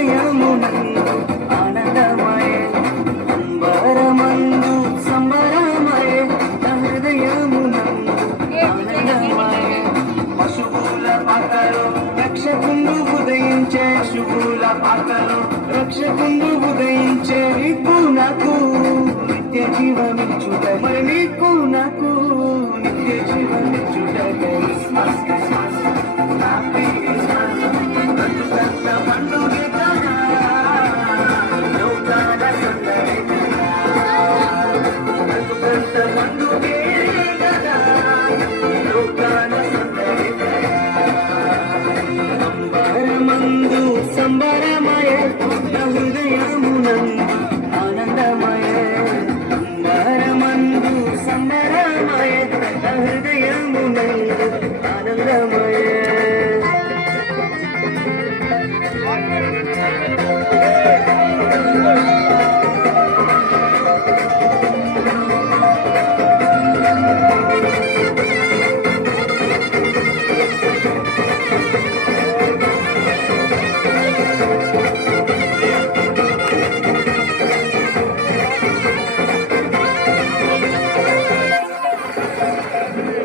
హృదయమునందు ఆనందమయ అంబరమందు సంబరమయ హృదయమునందు ఆనందమయ పశువుల పాకలో రక్షకుండు ఉదయించే శుభుల పాకలో రక్షకుండు ఉదయించే నీకు నాకు నిత్య జీవమిచ్చుట మరి నీకు నాకు నిత్య జీవమిచ్చుట అంబరమందు సంబరమయ హృదయమునందు ఆనందమయ అంబరమందు సంబరమయ హృదయమునందు ఆనందమయ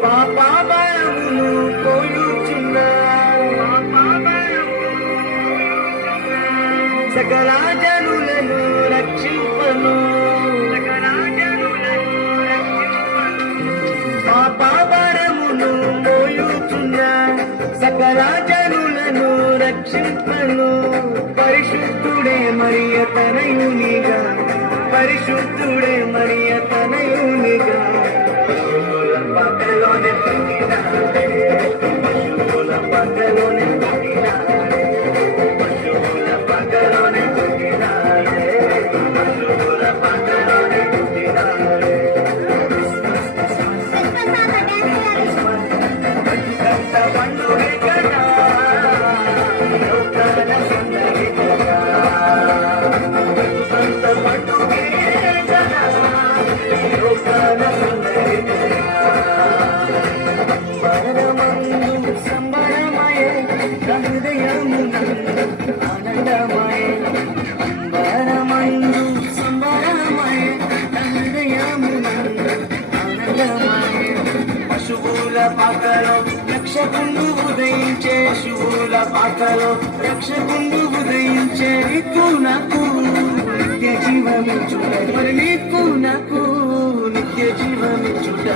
పాపమును పోయుచున్న సకల జనులను రక్షింపను పాపమును మోయుచున్న సకల జనులను రక్షింపను పరిశుద్ధుడే మరియ తనయునిగా పరిశుద్ధుడే మరియ తనయునిగా పక్కలోనే పుట్టినాడే పశువుల పక్కలోనే పుట్టినాడే పశువుల పక్కలోనే పుట్టినాడే పశువుల పక్కలోనే పుట్టినాడే బతుకంత పండుగ కదా లోకాల సందడి కదా బతుకంత పండుగ కదా లోకాల సందడి అంబరమందు సంబరమయ హృదయమునందు ఆనందమయ అంబరమందు సంబరమయ హృదయమునందు ఆనందమయ పశువుల పాకలో రక్షకుండు ఉదయించే శువుల పాకలో రక్షకుండు ఉదయించే నీకు నాకు నిత్య జీవమిచ్చుట మరి నీకు నాకు నిత్య జీవమిచ్చుట